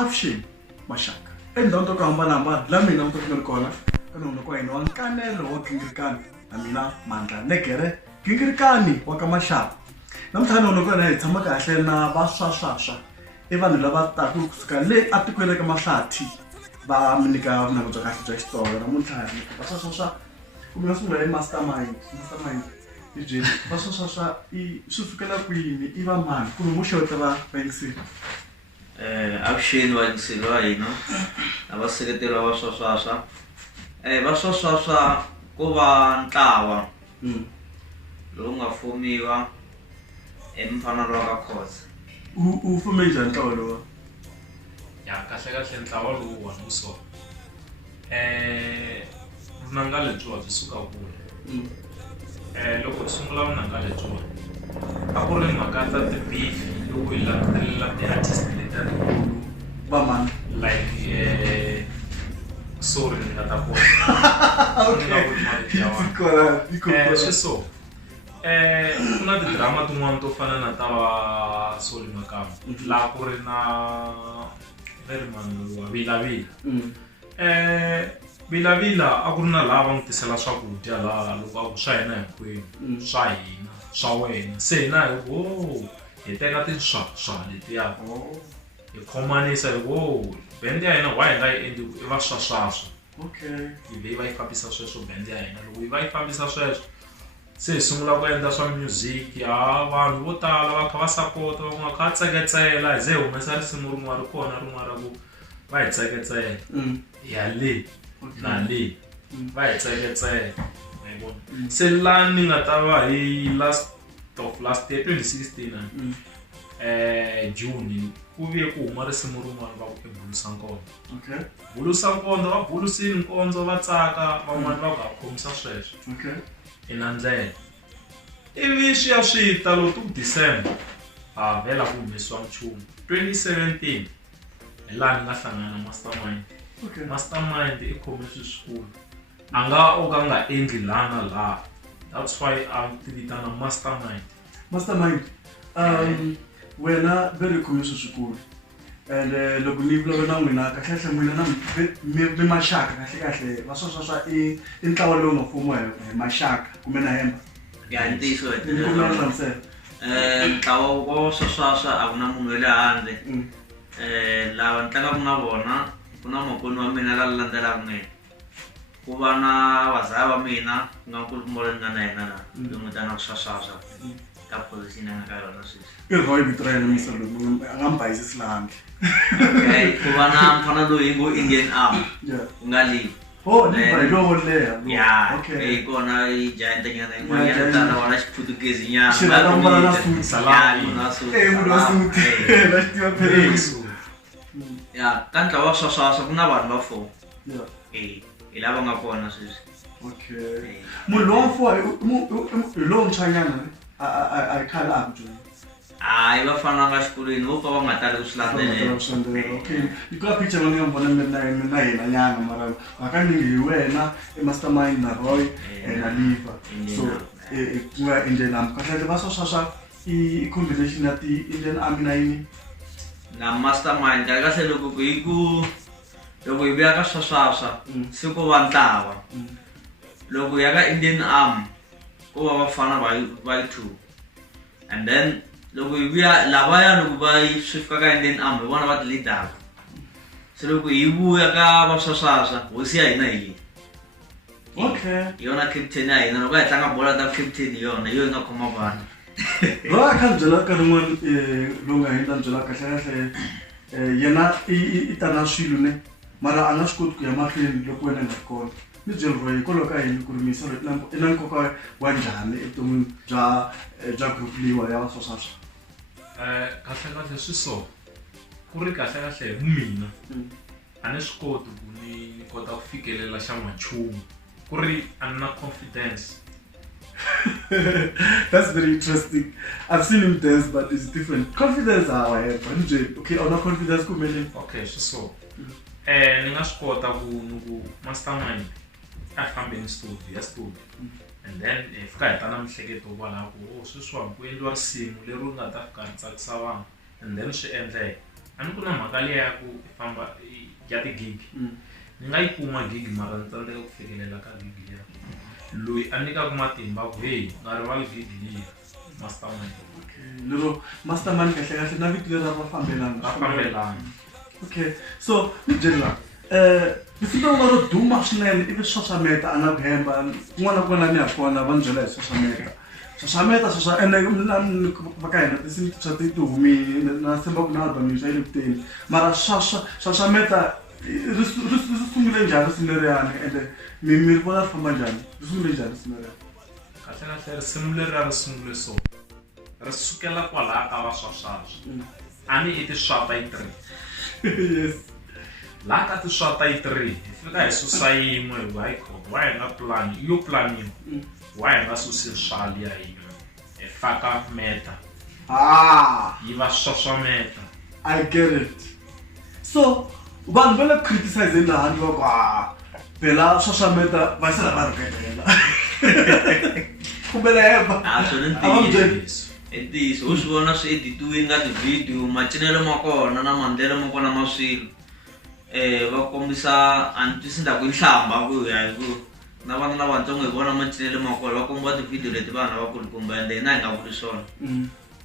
Avuxeni maxaka endhawini to ku hambanahambana la mina mi nga ri kona ka nona kwa hina wa nkanelo wa gingirikani na mina Mandla Negere gingirikani wa ka Maxaka. Namuntlha nona kona hi tshama kahle na va swaswaswa i vanhu lava taka kusuka le atikweni ka Mahlathi va mi nyika vunanga bya kahle bya xitolo. Namuntlha va swaswaswa kumbe va sungula hi mastermind hi byeli va swaswaswa i swi sukela kwini i va mani kumbe mo xewetela vayingiseli. Avuxeni vayingiseli va hina na vaseketeri va swaswaswa. Va swaswaswa ku va ntlawa lowu nga fumiwa emfanelo wa ka Khoza. U fume njhani ntlawa lowu? Ya kahle ntlawa lowu wa so vunanga lebyiwa byi suka kule. Loko hi sungula vunanga lebyiwa a ku ri mhaka ta ti-beef loko hi landzelela ti-artist letiya tikulu Va mani? like sorry ni nga ta kona swi so ku na ti-drama tin'wana to fana na ta va Soli Makamba laha ku ri na very mani wa Vilavila a ku ri na laha va n'wi tisela swakudya laha loko a ku swa hina hinkwenu swa hina swa wena se hina hi teka tinswaswa letiya hi khomanisa hi bend ya hina why hi nga yi endli i va swaswaswa hi ve va yi fambisa sweswo bend ya hina loko hi va yi fambisa sweswo se hi sungula ku endla swa music vanhu vo tala va kha va sapota van'wana kha va tseketsela hi ze hi humesa risimu rin'wana ri kona rin'wana ra ku va hi tseketsela ya le na le va hi tseketsela mi vona. Se laha ni nga ta va hi last year 2016 June ku vuye ku huma risimu rin'wana va ku Bulusa Nkonzo. Bulusa Nkonzo va bulusini Nkonzo va tsaka van'wana va ku ha khomisa sweswo ndlela ivi swi ya swi ta loko tu December vhela ku humesiwa nchumu 2017 hi laha ni nga hlangana na mastermind i khome swi swikulu a nga o ka nga endli laha that's why a ti vitana mastermind. Wena very khome swi swikulu and loko ni vulavula na n'wina kahlekahle n'wina na mi Maxaka kahlekahle va swaswaswa i ntlawa lowu nga fumiwa hi Maxaka kumbe na Hemba. Ya ntiyiso ntlawa wa swaswaswa a ku na munhu wa le handle lava ni tlangaku na vona ku na makwenu wa mina la landzelaka mina ku va na vazaya va mina ku nga nkulukumba ni nga na yena laha loyi n'wi vitanaka swaswaswa ka position a nga ka yona sweswi. I Roy vito ra yena misa loyi a nga mi bayisisi la handle. Ku va na mfana loyi ngo Indian Army ku nga leyi ni lowo leha. Ya hi kona i giant nyana yin'wanyana tana wala xiphutukezi nyana xi rhandza ku mbala na suit. Salami Na suit na xi tiva ya ka ntlawa wa swaswaswa ku na vanhu va 4 hi lava nga kona sweswi. Munhu lowa mfuwa hi lowo ntshwanyana a khale a ku joyina. Hayi va fana nga xikolweni vo ka va nga tali ku swi landzelela. Yi ka picture ni nga vona na hina nyana mara hakanyingi hi wena mastermind na Roy na Liva so ku nga Indian Army kahle va swaswaswa i combination ya ti Indian Army na yini na mastermind kahle loko hi vuya ka swaswaswa se ku va ntlawa loko hi ya ka Indian Army ku va vafana va yi 2 and then loko hi vuya lavaya loko va yi swi fika ka Indian Army vona va ti leadaka se loko hi vuya ka va swaswaswa hosi ya hina hi yona captain ya hina loko hi tlanga bola ta captain hi yona yi nga khoma vanhu. Loyi a kha byela ka rin'wana lowu nga hindla byela kahlekahle yena i ta na swilo ne mara a nga swi koti ku ya mahlweni loko wena nga ri kona. Ni byeli Roy hikwalaho ka yini ku ri misa i na nkoka wa njhani evuton'wini bya group leyiwa ya va swaswaswa. Kahlekahle swi so ku ri kahlekahle hi mina a ni swi koti ku ni kota ku fikelela xa n'wanchumu ku ri a ni na confidence. That's very interesting. I've seen him dance, but it's different. Confidence, okay, or not confidence, good meaning. Okay, so, ni nga swi kota ku mastermind a fambe in studio, and then fika hi ta na mihleketo kwalaho ku sweswiwani ku endliwa risimu leri u nga ta fika ri tsakisa vanhu and then swi endleka a ni ku na mhaka liya ya ku famba ya ti-gig ni nga yi kuma gig mara ni tsandzeka ku fikelela ka gig liya loyi a nyikaku matimba ku hey nga rivali gig liya mastermind lero mastermind kahle kahle na vito leri va va fambelana okay so ni byela Before we go do much name, if it's social media, and I have one of one of one of one social media. Social media, social and I'm kind this is to me, nothing about now, but you say Mara social media, this is in the area and me mirror from my jam. This is in the area. Similar so. Rasukela kwala kawa social. Ani it is shot by three. Yes. La ka ti swata yi 3 fika hi susa yin'we why nga plan yo planning why nga susi swali ya yin'we e faka meta yi va swaswa meta. I get it. So vanhu va le criticize laha ni va ku phela social media va sala va riketela kumbe leva it is u swi vona swi editiwini ka ti-video macinelo ma kona na maendlelo ma kona ma swilo va kombisa antwisi ndhaku nhlamba ku ya hi ku na vana lavatsongo hi vona macinelo ma kona va kombiwa ti-video leti vanhu va kulukumba ende hina hi nga vuli swona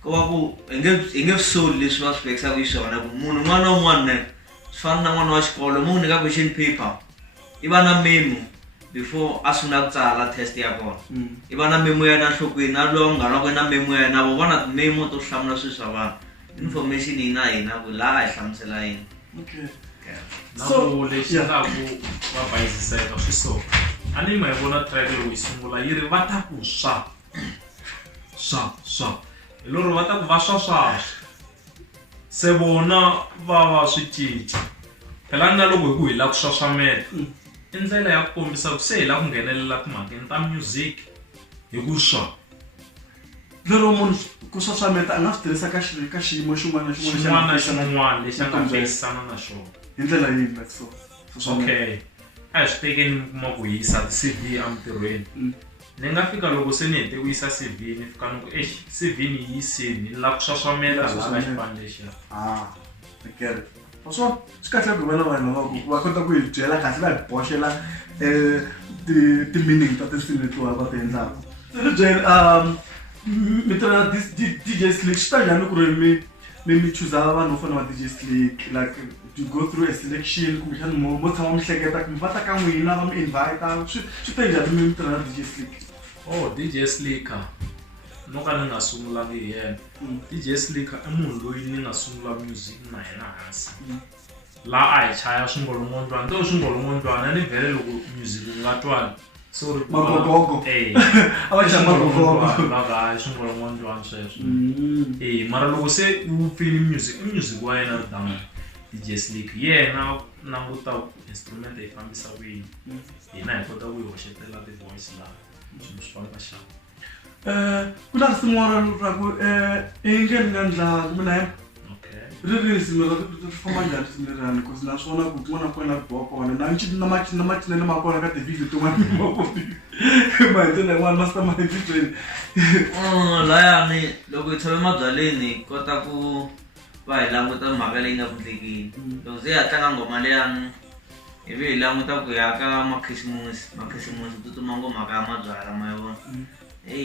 ku va ku hi nge soli leswi va swi vekisaka hi swona ku munhu un'wana na un'wana swi fana na n'wana wa xikolo mu nyika question paper i va na memo before a sungula ku tsala test ya kona i va na memo ya yena nhlokweni na lowu nga na ku na memo ya yena vo vona timemo to hlamula swilo swa vanhu information yi na hina ku laha hi hlamusela yini. Okay. So lexi nga ku va bayisiseka swi so a ni ma yi vona track lowu yi sungula yi ri va ta ku swa hi lero va ta ku va swa se vona va swi cinca phela na loko hi ku hi la ku swaswamela i ndlela ya ku kombisa ku se hi la ku nghenelela timhakeni ta music hi ku swa lero munhu ku swaswameta a nga swi tirhisa ka xiyimo xin'wana na xin'wana lexi a nga basisana na xona hi ndlela yihi like so okay a hi swi tekeni mi kuma ku yisa ti-CV emintirhweni ni nga fika loko se ni hete ku yisa CV ni fika ni ku CV ni yisini ni lava ku swaswamela laha ka xipano lexiya I get it. So swi kahle ku vela vanhu va kota ku hi byela kahle va hi boxela ti-meaning ta tinsimu letiwa va ti endlaka so ni byela mi tirha DJ Slick swi ta njhani ku ri mi chuza vanhu vo fana va DJ Slick like you go through a selection kumbexani mo tshama mi hleketa ku mi va ta ka n'wina va mi invite swi ta njhani mi tirha DJ Slick? DJ Slicker no ka ni nga sungulangi hi yena DJ Slicker i munhu loyi ni nga sungula music na yena hansi laha a hi chaya swingolongondzwana to swingolongondzwana ni vhele loko music yi nga twani so magogogo a va chaya magogogo laha swingolongondzwana sweswo mara loko se wu pfini music wa yena down DJ Slick yena languta instrument yi fambisa ku yini hina hi kota ku yi hoxetela ti-voice laha swilo swi famba xana. Ku na risimu ra ku i nge ni nga ndla mina yena ri risimu ra ri famba njhani risimu leriyani because na swona ku kun'wana na kona ku boha kona na macinelo ma kona ka ti-video tin'wana maendlelo yin'wana mastermind twini layani loko hi tshame mabyaleni hi kota ku va hi languta mhaka leyi nga ku endlekini loko se hi ya tlanga ngoma leyani ivi hi languta ku ya ka makhisimusi tsutsuma ngomhaka ya mabyala ma yi vona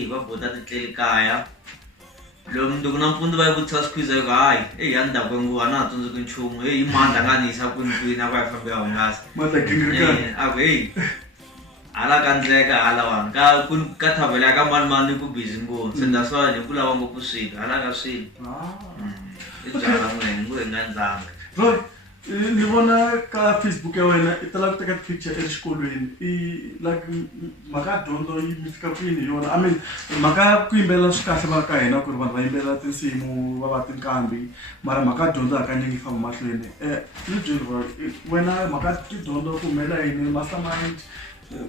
va bota titleli kaya lomu mundzuku nampundzu va yi vutisa swikhwiza yi ku hayi ya ndhaku nguva na ha tsundzuki nchumu hi mani a nga ni yisa kwinikwini a va hi fambe ya hungasa a ku hala ka ndleka hala vanhu ka thavela ya ka manimani ku busy ngopfu se ndaswani hi ku lava ngopfu swilo hala ka swilo i byala n'wene ngo hi nga ndzanga ni vona ka Facebook ya wena i tala ku teka picture exikolweni like mhaka dyondzo yi mi fika kwini hi yona I mean mhaka ku yimbelela swi kahle va ka hina ku ri vanhu va yimbelela tinsimu va va tinqambi mara mhaka dyondzo hakanyingi yi famba mahlweni ni byeli wena mhaka tidyondzo ku humelela yini mastermind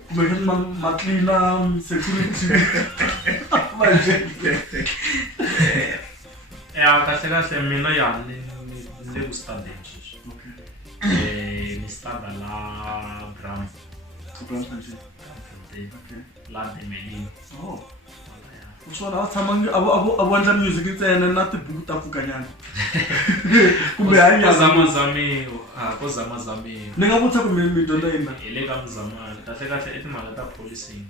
kumbexani matlina security kahle mina ya ni le ku studeni ni stada la la de Medellin swona a tshama a vondla music ntsena na tibuku ta pfukanyana kumbe hanya ko zamazamiwa ni nga vutisa ku mi dyondza yini hi le ka Mzamani kahle i timhaka ta policing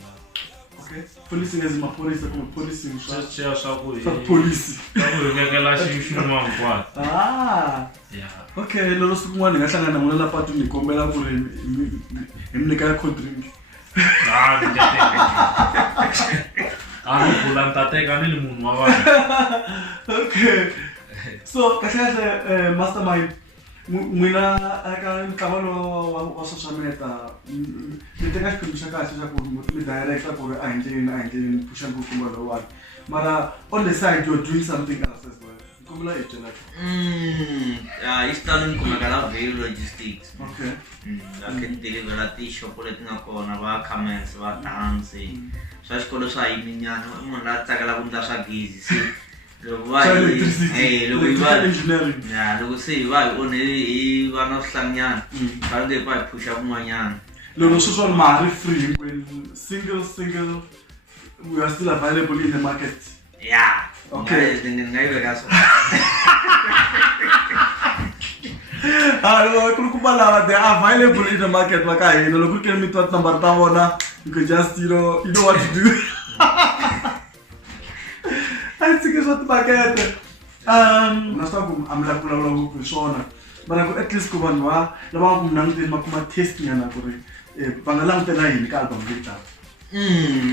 okay policing as maphorisa kumbe policing swa ku police hi vekela xin'wana hinkwato okay lero siku n'wana ni nga hlangana na n'wina la patu ni kombela ku ri hi mi nyika cold drink vula ni ta teka ni munhu wa vanhu okay so kahle mastermind n'wina eka ntlawa lowu wa social media mi teka xiphemu xa kahle xa ku mi directa ku ri a hi ndleleni pusha nkukumba lowani mara on the side you're doing something else as well kumula hi byela yi xitalo ni kumeka la Vale Logistics okay akhe ni delivera tishopo leti nga kona va comments va dance swa xikolo swa yiminyana munhu la tsakela ku ndla swa gezi se loko va loko se hi va hi onhe hi va na swihlanganyana va nge va hi phusha kun'wanyana loko sweswiwani ma ha ri free hinkwenu single we are still available in the market okay ni nga yi veka so kulukumba lava they are available in the market va ka hina loko ku ri mi twa tinambara ta vona you can just you know what to do I think swa timakete na swa ku amla vulavula ngopfu hi swona mara ku at least ku vanhu va lava ku languteni ma kuma test nyana ku ri va nga langutela yini ka album leyi taka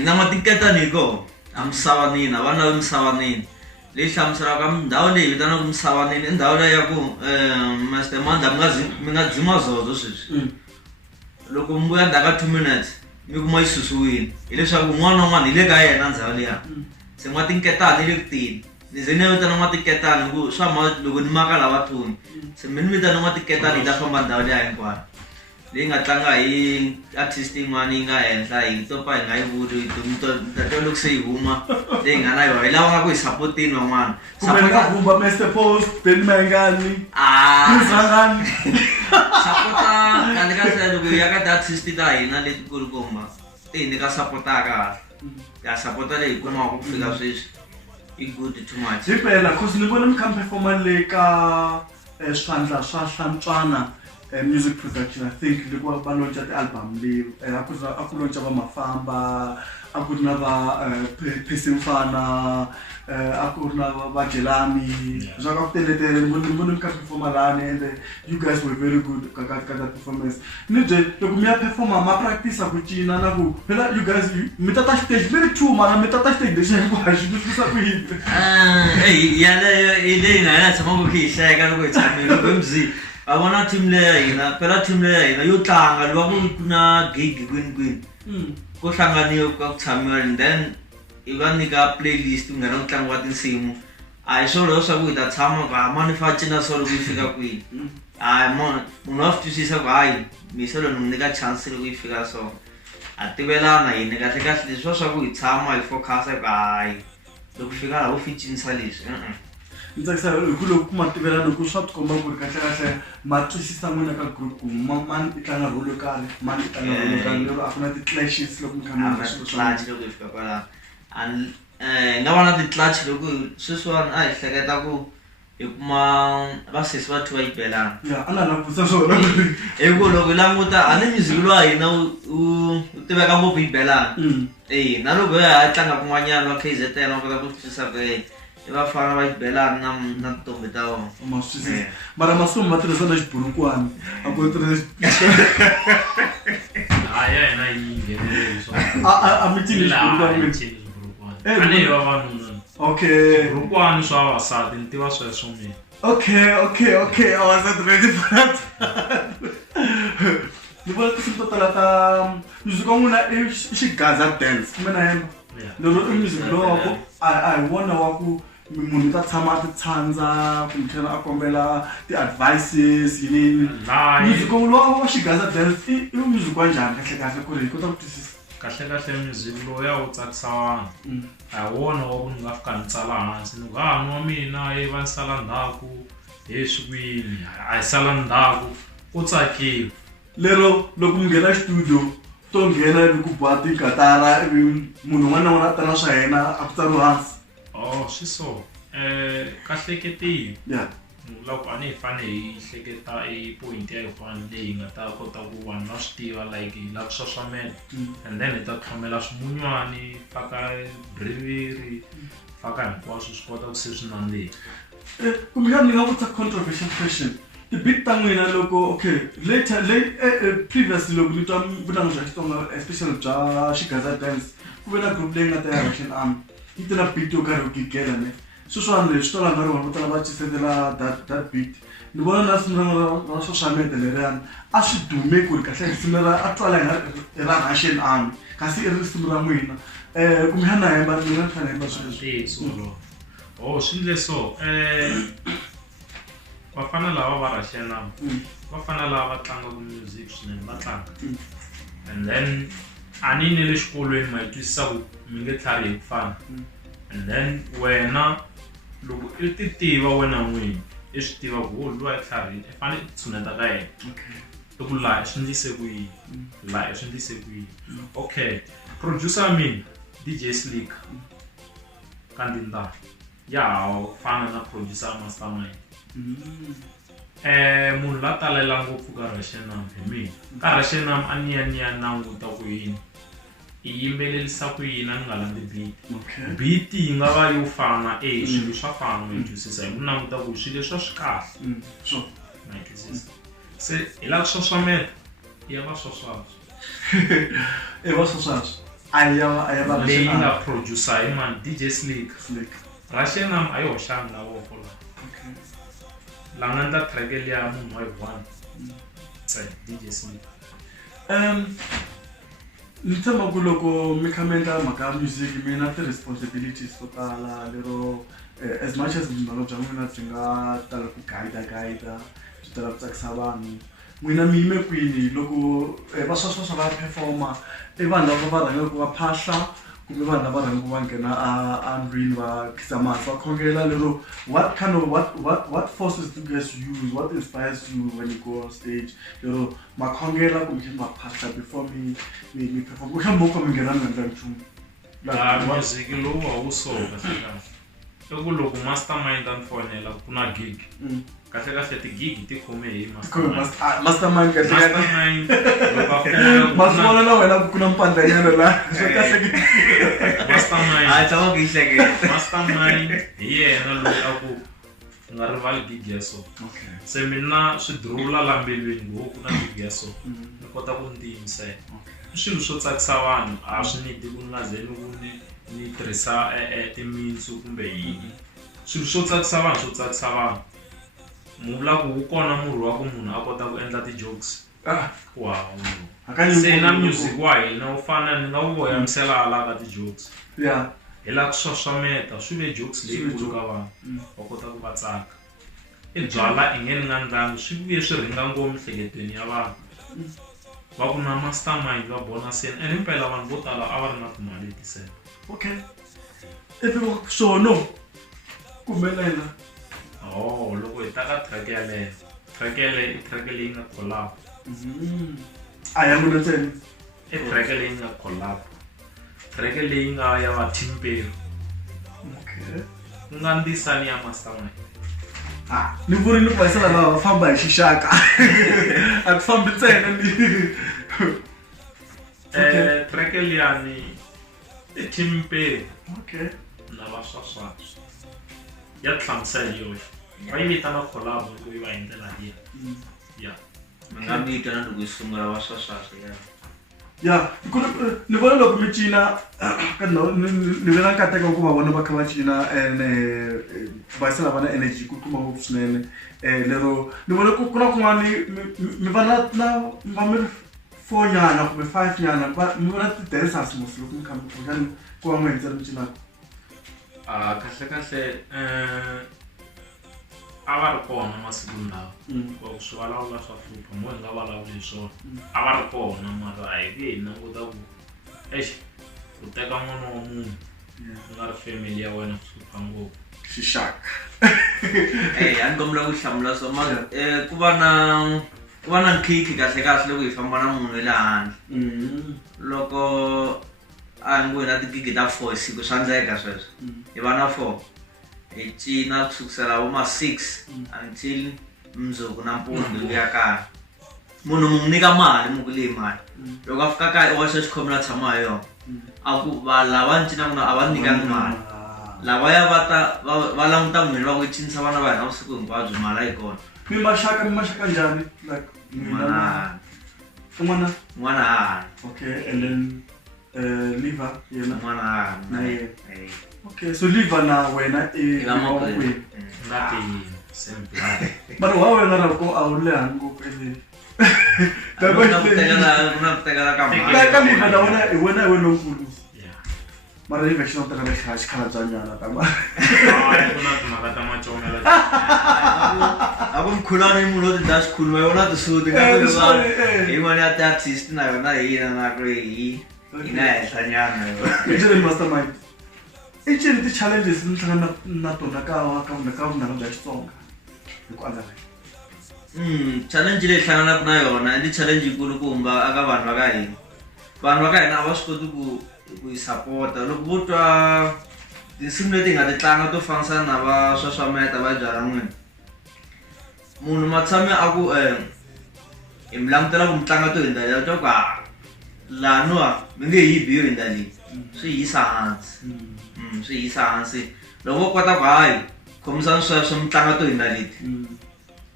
na matinketani ko amsavanini vana msavanini leyi hlamuselaka ndhawu leyi vitanaka msavanini i ndhawu leyi ya ku Master Manda mi nga dzima zozo sweswi loko mi vuya ndzhaku ka 2 minutes mi kuma yi susiwile hileswaku un'wana na un'wana hi le ka yena ndhawu liya se n'watinketani le ku tini ni ze ni vitana n'watinketani hi ku swa loko ni maka lava thuni se mi ni vitana n'watinketani hi ta famba ndhawu liya hinkwayo leyi nga tlanga hi artist yin'wana yi nga henhla hi topa hi nga yi vuli to loko se hi huma leyi nga na yona hi lava nga ku hi sapotini van'wana kumbe ni nga vumba Mr Post Ben Mayengani Mzangani sapota kahle loko hi ya ka ti-artist ta hina leti kulukumba ti hi nyika sapotaka ya sapota leyi hi kumaka ku fika sweswi i good too much hi phela cause ni vona mi kha mi performa le ka swandla swa hlantswana music production I think loko va launcha ti-album leyi a ku launcha va Mafamba a ku ri na va Pesimfana a ku ri na va Jelani swa ka ku teletele ni vona mi kha performa lani and you guys were very good ka that performance ni bye loko mi ya performa ma practice ku cina na ku phela you guys mi tata stage very true mara mi tata stage lexi hinkwaxi mi twisa ku yini yaleyo nga yena tshama ku khiyixeka loko hi tshamile loko mzi a vona team leya hina phela team leya hina yo tlanga loko ku na gig kwini ko hlanganiwa ka ku tshamiwa and then i va nyika playlist ku nghena ku tlangiwa tinsimu a hi swolo swa ku hi ta tshama va mani fa cina so loko yi fika kwihi a munhu wa swi twisisa ku hayi mise loko ni nyika chance loko yi fika so a tivelana hini kahle kahle leswiwa swa ku hi tshama hi focusa ku hayi loko fika laha vo ficinisa leswi ni tsakisa hi ku loko ku ma tivelana ku swa tikomba ku ri kahle ma twisisa n'wina ka group ku mani i tlanga role yo karhi mani i tlanga role yo karhi lero a ku na ti-clashes loko mi kha mi clutch loko hi fika kwala and nga va na ti-clutch loko sweswiwani a hi hleketa ku hi kuma vasesi va 2 va yibelana a na langutisa swona hi ku loko hi languta a ni music lowa hina u tiveka ngopfu yibelana na loko hi ya tlanga kun'wanyana va KZN va kota ku twisisa ku vafana va yibelana na tintombi ta vona mara masimu ma tirhisa na xiburukwana a ku tirhisa yena yi nghenele a mi cini xiburukwana okay xiburukwana swa vavasati ni tiva sweswo mina okay I wasn't ready for that ni vona tinsimu to tala ta music wa n'wina i xigaza dance kumbe na yena lero i music lowa ku a hi wona wa ku munhu ta tshama a ti tshandza kumbexana a kombela ti-advices yinini music lowa wa xigaza dance i music wa njhani kahle ku ri hi kota ku twisisa kahle music loya wu tsakisa vanhu a hi wona wa ku ni nga fika ni tsala hansi ni vanhu wa mina va ni sala ndzhaku hi swikwini a hi sala ndzhaku ku tsakiwa lero loko mi nghena studio to nghena ku bati katara munhu n'wana n'wana ta na swa yena a ku tsariwa hansi swi so ka hleketiwi ya loko a ni hi fane hi hleketa point ya yin'wana leyi nga ta kota ku vanhu va swi tiva like hi lava ku xaxamela and then hi ta tlhomela swimunywana faka briviri faka hinkwaswo swi kota ku se swi nandziha kumbexani ni nga vutisa controversial question ti-beat ta n'wina loko okay later previously loko ni twa vunanga bya Xitsonga especially bya Xigaza Dance ku ve na group leyi nga ta ya Russian Army yi ti na beat yo karhi u gigela ne sweswiwani leswi to langa rona vo tala va cisetela that beat ni vona na risimu ra social media leriyani a swi dume ku ri kahle risimu a twala hi ra Russian Army kasi i risimu ra n'wina kumbexani na hemba mina ni fanele hemba swilo swi ndle so vafana lava va Russian Army vafana lava va tlangaku music swinene va tlanga and then a ni ne le xikolweni ma hi twisisa ku mi nge tlhari hi ku fana and then wena loko i ti tiva wena n'wini i swi tiva ku luwa i tlharini i fanele i tshuneta ka yena i ku laha swi ndlise ku yini laha swi ndlise ku yini okay producer mina DJ Slick ka Ndindana ya fana na producer Mastermind munhu la talela ngopfu ka Russian Army hi mina ka Russian Army a ni ya languta ku yini i yimbelelisa ku yini a ni nga landzi beat yi nga va yo fana swilo swa fana mi twisisa hi ku languta ku swilo leswi swi kahle so mi twisisa se hi lava ku xaxamela ya va swaswaswo va swaswaswo a ya va leyi nga producer hi man DJ Slick Russian Army a yi hoxanga la voko la la nga ndla track liya munhu wa yi-1 DJ Slick ni tshemba ku loko mi kha mi endla mhaka ya music mi na ti-responsibilities to tala lero as much as vundzalo bya n'wina byi nga tala ku guida byi tala ku tsakisa vanhu n'wina mi yime kwini loko va swaswaswa va performa i vanhu lava va rhangaku va phahla kumbe vanhu lava rhangaku va nghena a ndlwini va khisa masi va khongela lero what forces do you guys use, what inspires you when you go on stage lero ma khongela kumbe ma phahla before mi perform ku hlambo ko mi nghena mi endla nchumu music lowu wa wu so kahle i ku loko Mastermind a ni fonela ku na gig kahle ti-gig ti khome hi Mastermind loko a fonela masivona na wena ku na mpandanyana la swo kahle Mastermind hi yena loyi a ku nga rivali gig ya so se mina swi durula la mbilwini ku na gig ya so ni kota ku ntiyimisela swilo swo tsakisa vanhu a swi nidi ku nga zeni ku ni tirhisa timitsu kumbe yini swilo swo tsakisa vanhu mu vula ku wu kona murhi wa ku munhu a kota ku endla ti-jokes wow se na music wa hina wu fana ni nga wu voyamisela ala ka ti-jokes hi la ku xaxameta swi ve jokes leyikulu ka vanhu va kota ku va tsaka i byala i nge ni nga ndlangi swi vuye swi ringa ngopfu miehleketweni ya vanhu va ku na Mastermind va bona sena and impela vanhu vo tala a va ri na timali leti sena okay ivi swono kumelela loko hi ta ka track yaleyo i track leyi nga collab a ya n'wina ntsena i track leyi nga collab track leyi nga ya va Timpero ku nga Ndisani ya Mastermind ni vuri ni vayisela lava va famba hi xixaka a ku fambi ntsena track liyani i Timpero na va swaswaswo ya tlhamusela yoxe va yi vitana collab loko yi va hi ndlela liya ya mi nga mi twa na loko yi sungula va swaswaswo ni vona loko mi cina ka ni vena nkateko ku va vona va kha va cina va yisela vana energy ku kuma ngopfu swinene lero ni vona ku na kun'wani mi va va mi ri 4 nyana kumbe 5 nyana mi vona ti-dancers mos loko mi kha ku va mi hetisa mi cinaka kahle a va ri kona masiku lawa ku swi vulavula swa hlupha mo hi nga vulavuli hi swona a va ri kona mara a hi ve hi languta ku u teka n'wana wa munhu ku nga ri family ya wena ku hlupha ngopfu xixaka a ni kombela ku hlamula so ku va na ku va na nkhinkhi kahlekahle loko hi famba na munhu le handle loko a ngo na tigigi ta 4 siku swa ndleka sweswo hi va na 4 hi cina kusukisela vo ma 6 until mundzuku nampundzu ya kaya munhu mu nyika mali mu ku leyi mali loko a fika kaya i waxa xikhomela tshama hi yona a ku va lava cinaka na a va nyikangi mali lavaya va languta n'wini va ku yi cinisa vana va hina vusiku hinkwabyo mali a yi kona mi maxaka njhani like n'wana hahani okay and then liver yena n'wana hahani na yena okay so liver na wena i makwenu Nothing simple. mara wa wena ra ko a wu leha ngopfu ene kuna ku tekela ka mali ka liver na wena i wena lonkulu Yeah. mara liver xi notela le xikhaladzanyana kama Kuna timhaka ta macomela. a ku mkhulwana i munhu lo ti dya xikhuluma yona tisuti hi yin'wana ya ti-artist na yona hi yina na ku hi nga henhlanyana icini mastermind icini ti-challenges ni hlangana na tona ka vunanga bya xitsonga hi ku angarhela challenge leyi hlanganaka na yona i ti-challenge yikulukumba aka vanhu va ka hina vanhu va ka hina a va swi koti ku yi sapota loko vo twa tinsimu leti hi nga ti tlanga to fanisana na va swaswameta va byala n'wini munhu matshame a ku hi mi langutela ku mi tlanga to hi ndlela ya twa ku laniwa mi nge hi biyo hi ndlela leyi swi yisa hansi swi yisa hansi loko vo kota ku hayi khomisani sweswo mi tlanga to hi ndlela leti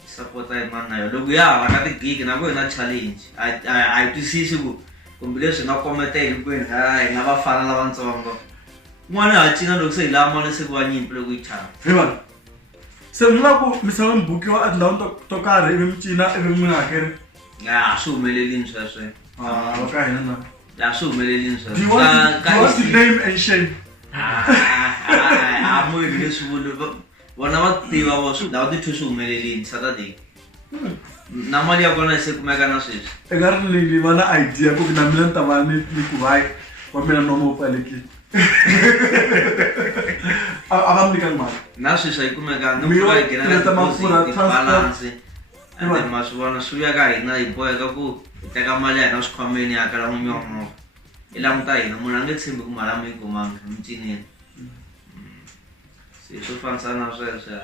sapota hi mani na yo loko ya hala ka tigigi na ku hi na challenge a hi twisisi ku kumbe leswi nga kometela hinkwenu hi nga vafana lavatsongo n'wana ha cina loko se hi lava mali se ku va nyimpi loko yi chava hi vana se mi lava ku misava mi bukiwa etindhawini to karhi ivi mi cina ivi mi nga hakeri ya swi humelelini sweswe va ka hina na ya swi humelelini do you want to name and shame a moyeni leswi vulu vona va tiva vo lava ti thwi swi humelelini saturday na mali ya kona se kumeka na sweswi i nga ri ni va na idea ku na mina ni ta va ni ku hayi wa mina noma u pfalekile a va mi nyikanga mali na sweswi a yi kumekanga Mi yo mpfula yi nghena tirhisa mafurha, ka transport. balance ende ma swi vona swi ya ka hina hi boheka ku hi teka mali ya hina swikhwameni hi hakela n'winyi wa movha hi languta hina munhu a nge tshembi ku mali a mi yi kumanga mi cinini se swo fanisana na sweswo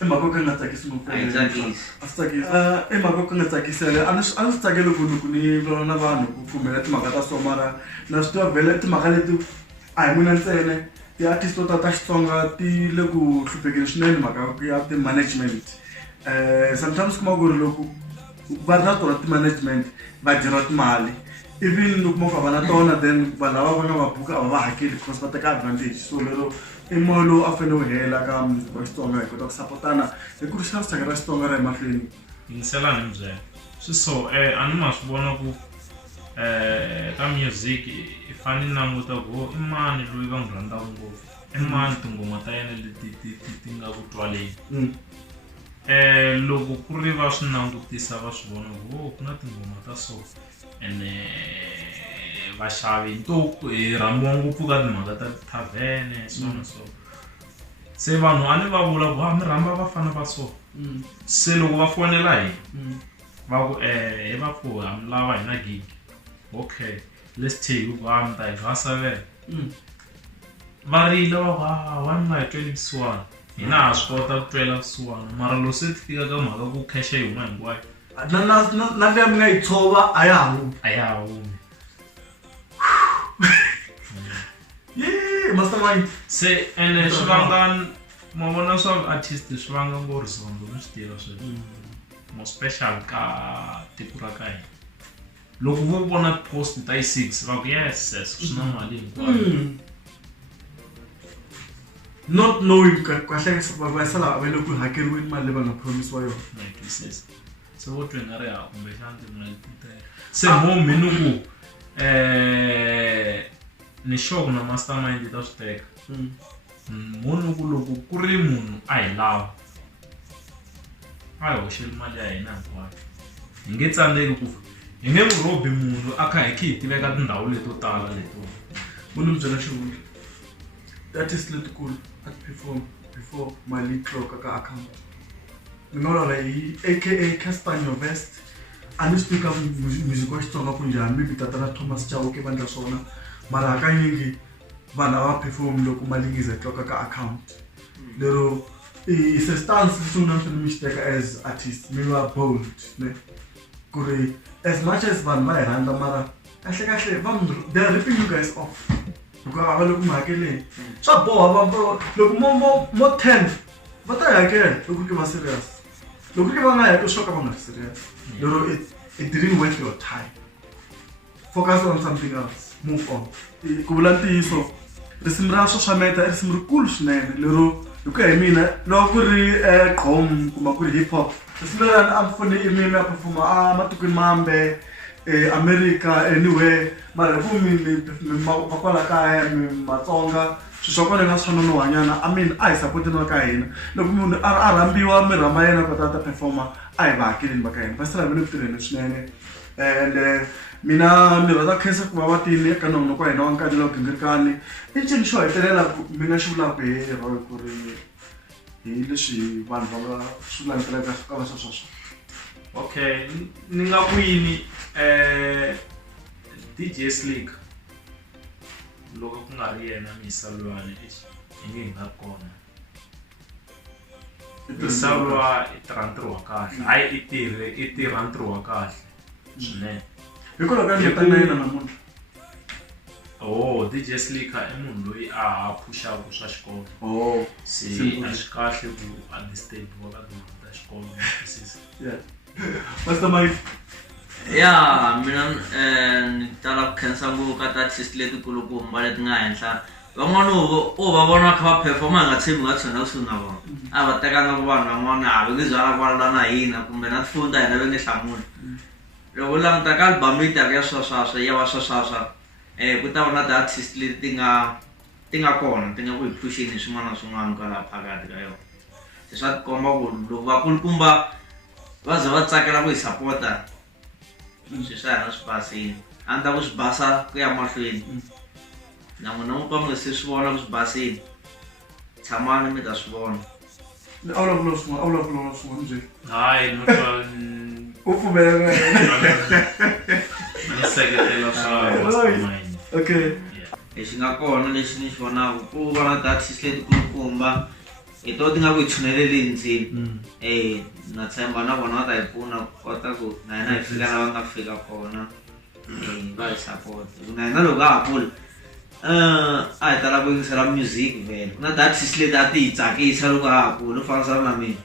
i mhaka ka nga tsakisi ngopfu a yi tsakisi a swi tsakisi i mhaka ka nga tsakisele a swi tsakeli ku ni vulavula na vanhu ku pfumela timhaka ta so mara na swi tiva vhele timhaka leti a hi n'wina ntsene ti-artist to ta Xitsonga ti le ku hluphekeni swinene mhaka ya ti-management sometimes kuma ku ri loko va ri na tona ti-management va dyeriwa timali even loko mo ka va na tona then vanhu lava va nga va buka a va va hakeli because va teka advantage so lero i moya lowu a fanele wu hela ka muziki wa Xitsonga hi kota ku sapotana hi ku ri xi na swi ra Xitsonga ra hi mahlweni Yingiselani mi byela swi so a ni ma swi vona ku ka music i fane ni languta ku i mani loyi va n'wi rhandzaka ngopfu i mani tinghoma ta yena leti ti nga ku twaleni loko ku ri va swi langutisa va swi vona ku ku na tinghoma ta so ene vaxavi ntoku hi rhambiwa ngopfu ka timhaka ta tavhene so na so se vanhu a ni va vula ku mi rhamba vafana va so se loko va fonela hina va ku hi va ku ha mi lava hi na gig okay let's take ku mi ta hi gasa vele va rile va ku wanuna hi twele kusuwana hina ha swi kota ku twela kusuwana mara loko se ti fika ka mhaka ku kheshe hi huma hinkwayo na leya mi nga yi tshova a ya ha humi a ya ha humi mastermind se ene swi vanga ma vona swa artist swi vanga ngopfu risongo mi swi tiva sweswo mo special ka tiko ra ka hina loko vo vona post ta yi 6 va ku yes swi na mali hinkwayo not knowing kahle va sala va le ku hakeriweni mali leyi va nga promisiwa yona like this se vo twe nga ri ha kumbe xanti mali ti se mo minu ku ni sure na mastermind ta swi teka munhu ku loko ku ri munhu a hi lava a hi hoxeli mali ya hina hinkwayo hi nge tsandzeki ku hi nge n'wi rhobi munhu a kha hi tiveka tindhawu leto tala leto munhu mi byela xivundla ti-artist letikulu a ti perform before mali yi tloka ka account ni nga vulavula hi aka Castanio Vest a ni speak up music wa Xitsonga ku njhani maybe tatana Thomas Chauke va endla swona mara hakanyingi vanhu a va perform loko mali yi ze tloka ka account lero it's a stance leswina swi mi xiteka as artist mi va bold ne ku ri as much as vanhu va hi rhandza mara kahle they're ripping you guys off hikuva va loko mi hakeleni swa boha loko mo 10 va ta hakela loko ku va serious loko ku va nga hakeli swo ka va nga serious lero it didn't waste your time. Focus on something else. Move on. Ku vula ntiyiso risimu ra social media risimu rikulu swinene lero hi ku hi mina loko ku ri qom kuma ku ri hip hop risimu ra a mfuni mimi a performa matikweni mambe America anywhere mara ku mi makwala kaya mi Matsonga swisokone na swona no hanyana I mean I support no ka hina loko munhu a rambiwa mi rama yena ku ta performa a hi va hakeleni va ka hina va sala vele tirheni swinene and mina mi rhandza khensa ku va va tini eka nongo kwa hina wa nkani lo gingirikani i ncini xo hetelela mina xi vulaka hi ro ku ri hi leswi vanhu va swi langutelaka ka va sweswo. Okay, ni nga kwini DJ Slick loko ku nga ri yena Misalwane i nge nga kona Misalwa i tirha kahle hayi i tirha ntirho wa kahle swinene hikokwalaho ka ndzi tanga yena namuntlha. Oh, DJ Slick i munhu loyi a pushaka swa xikolo se a swi kahle ku understand wa ka ta xikolo yeah. Master Mike. Yeah, mina ni tala ku khensa ngopfu ka ti-artist letikulukumba leti nga henhla van'wana u va vona kha va performa hi nga tshembi nga tshona kusuhi na vona a va tekanga ku vanhu van'wana a va nge byala vulavula na hina kumbe na tifoni ta hina va nge hlamuli loko u languta ka album leyi taka ya swaswaswa ya va swaswaswa ku ta va na ti-artist leti ti nga kona ti nga ku hi pushini hi swin'wana na swin'wana ka laha phakati ka yona se swa tikomba ku loko vakulukumba va ze va tsakela ku hi sapota swi swa hina swi basini a ni ta ku swi basa ku ya mahlweni na n'wina mo ka mi nga se swi vona ku swi basini tshamani mi ta swi vona. A wu lavi swin'wana njhe hayi no u pfumelela ni seketela swa okay lexi nga kona lexi ni xi vonaka ku va na ti-artist letikulukumba hi to ti nga ku hi tshuneleli ndzeni na tshemba na vona va ta hi pfuna ku kota ku na hina hi fika la va nga fika kona va hi support na hina loko a ha kula a hi tala ku yingisela music vele ku na ti-artist leti a ti hi tsakisa loko a ha kula u fanisana na mina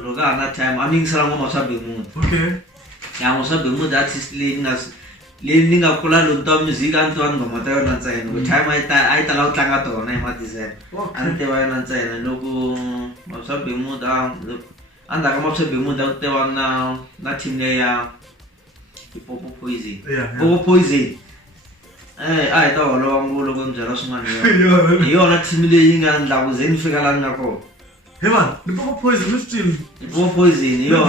loko a ha na time a ni yingisela ngoma swa Bemuda ya ngoma swa Bemuda artist leyi ni nga kula loko ta music a ni tiva nghoma ta yona ntsena ku time a yi tala ku tlanga tona hi madizele a ni tiva yona ntsena loko swa Bemuda endzhaku ka swa Bemuda ku tiva na team leyi ya Popo Poison a hi ta holova ngopfu loko ni byela swin'wana hi yona team leyi nga endlaku ze ni fika laha ni nga kona. Hey man, the Popo Poison, which team? Popo Poison, yo.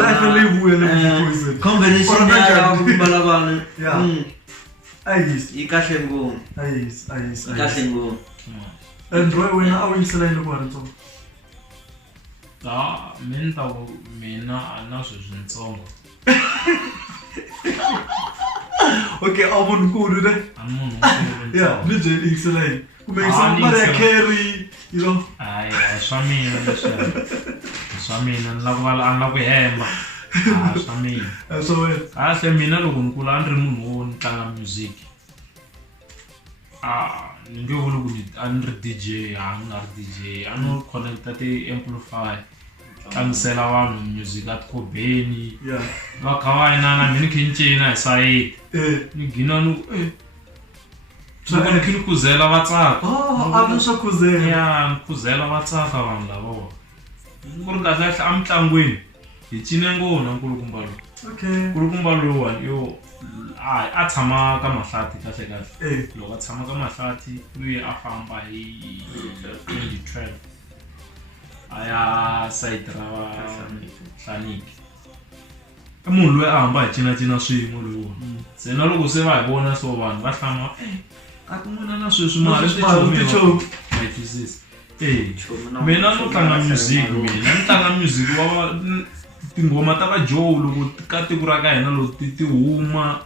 Combination ya kubalabana. Yeah. Ayis. Ikahle ngoma. Ayis. Ikahle ngoma. And Roy wena a wingisela yini loko ntso? Mina ana sweswi ntsongo. Okay, amunkulu ne? Amunkulu. Yeah, ni je yingisela yini? Kumbe yingisela Mariah Carey, you know? Hayi, swa mina leswi. Swa mina ni lava ku hemba. Swa mina. So wena. Kahle mina loko ni kula ni ri munhu wo ni tlanga music. Ni nge vuli ku ni ri DJ, ni nga ri DJ. A no connecta ti-amplifier. Tlangisela vanhu music at Kobeni. Yeah. Va kha va inana mina khe ni cina hi sayiti. Ni gina ni loko ni khe ni khuzela va tsaka. A ni swa khuzela. Ya, ni khuzela va tsaka vanhu lavawa. Ku ri kahle a mitlangwini hi cine ngona nkulukumba lowu. Okay. Nkulukumba lowuwani yo a tshama ka Mahlati kahle. Loko a tshama ka Mahlati loyi a famba hi 2012 aya site ra Hlaniki. I munhu loyi a hamba hi cinacina swin'we lowu. Se na loko se va hi vona so vanhu va hlama a ku n'wina na sweswi mali tichomi my pieces. Mina no tlanga music mina ni tlanga music tingoma ta va Joe loko ka tiko ra ka hina loko ti huma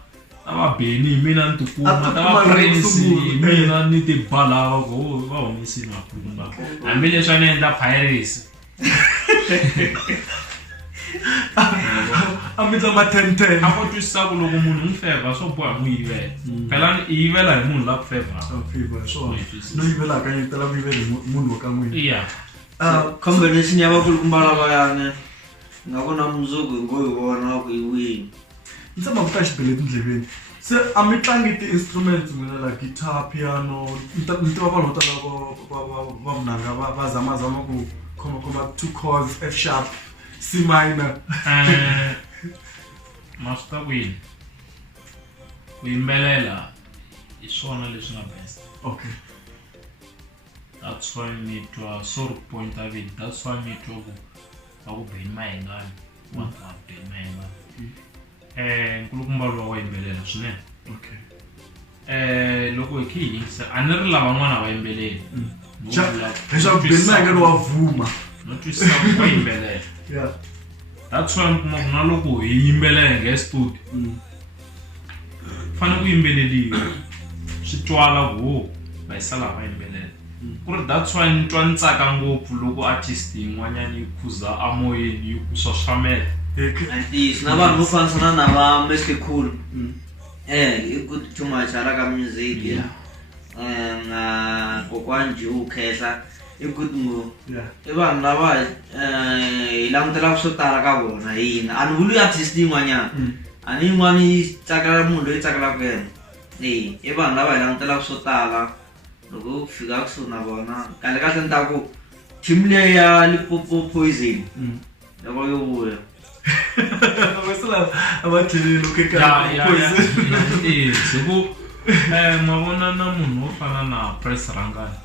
ta va Benny mina ni tikuma ta va Prince mina ni ti balava go va humisi maphuma hambileswi a ni endla Pirates a mi tlama 10-10 a ko twisisa ku loko munhu n'wi favor swo boha n'wi yivela phela i yivela hi munhu la ku favor so no yivela ka nyitela ku yivela munhu wa ka n'wina iya combination ya vakulukumba lavayani nga ku na mundzuku hi ngo hi vona ku hi wini ni tshama ku ta xibele tindleveni se a mi tlangi ti-instruments n'wina la guitar piano ni tiva vanhu vo tala va vunanga va zamazama ku khoma 2 chords F sharp C minor masita kwini ku yimbelela hi swona leswi nga best okay that's why ni twa sort of point of it that's why ni twa ku va ku Benny Mayengani wa Benny Mayengani nkulukumba lowa wa yimbelela swinene okay loko hi khi a ni ri lava n'wana va yimbeleli leswaku Benny Mayengani wa vuma no twisisa ku wa yimbelela yeah that's why kuma ku na loko hi yimbelela nge studio fane ku yimbeleliwa swi twala ku va yisala va yimbelela ku ri that's why ni twa ni tsaka ngopfu loko artist yin'wanyana yi khuza amoyeni yi ku xaxamela antis na vanhu vo fanisana na va Mr Cool i ku chumacha ka music na kokwani Joe Khehla i ku ngo i vanhu lava hi langutela ku swo tala ka vona hina a ni vuli artist yin'wanyana a ni yin'wana yi tsakela munhu loyi tsakelaka yena i vanhu lava hi langutela ku swo tala loko ku fika kusuhi na vona kahle kahle ni ta ku team leyi ya Limpopo Poison loko yo vuya se ku ma vona na munhu wo fana na Press Rangani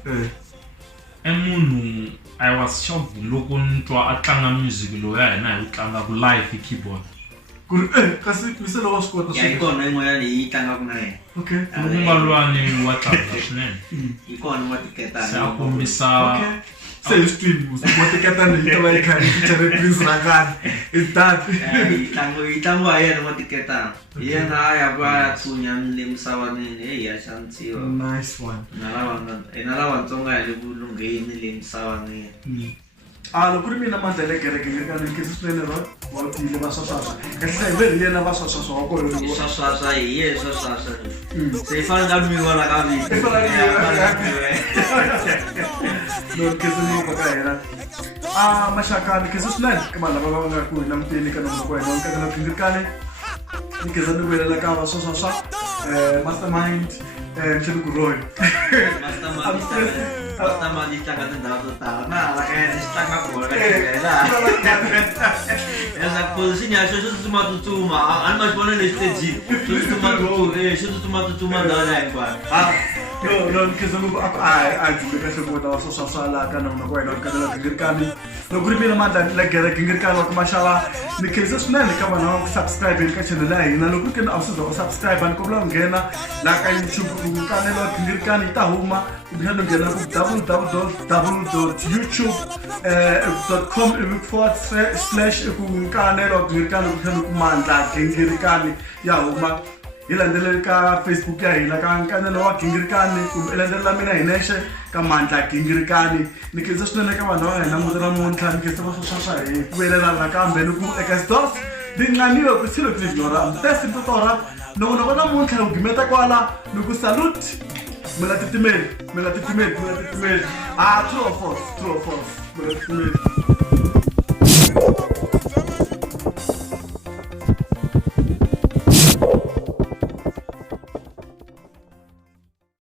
munhu I was shocked loko ni twa a tlanga music loyi ya hina hi tlanga ku live keyboard ku ri kasi misela wa swi kota ya ikona yin'wana leyi tlangaku na yena okay lungumbalwani wa tlanga swinene ikona wa tiketana se a kombisa se hi stream wa tiketana yi ta va yi khari feature Prince Rangani is that ntlangu wa yena wa tiketana yena a ya ku a ya tsunya le misavaneni heyi ya xanisiwa nice one hina lavatsonga hi le vulungheni le misavaneni loko ri mina mandla le kereke ni ka ni kisi swinene va tile va swaswaswa kahle hi veri yena va swaswaswa wa kona swaswaswa hi ye swaswaswa se hi fana ka miwa la ka vito no kisi ni ka hina maxakani kisi swinene ka vanhu lava va nga ku hina mutini ka nomo ko hina nkatela khingirikane ni kisa ni vuyelela ka va swaswaswa mastermind Mhlebuku Roy mastermind yi tlanga tindhawu to tala na hala ka yena xi tlanga bolo ka esa position ya xo tsutsuma a ni ma xi vona le stagini xo tsutsuma ndhawu leyi hinkwayo no nkhiza ngopfu a dzile kahle ngopfu va swaswaswa laha ka nomo ko hina nkatela khingirikane loko ri mina mandla la gere khingirikane wa ku maxava ni khensa swinene ka vanhu va ku subscribe ka channel ya hina loko ri ke na a swi za u subscribe ni kombela nghena laha ka YouTube nkanelo wa khingirikane yi ta huma kumbe no nghena ku www.youtube.com/ku nkanelo wa khingirikane ku mandla khingirikane ya huma hi landzelela ka Facebook ya hina ka nkanelo wa khingirikane kumbe landzelela mina hi nexe ka mandla khingirikane ni khensa swinene ka vanhu va hina muti namuntlha ni khensa va swaswaswa hi ku velela nakambe ni ku eka stos dinqaniwe ku silo tinyora mtesi totora noko namuntlha ku gimeta kwala ni ku salute mi nga titimeli true or false mi nga titimeli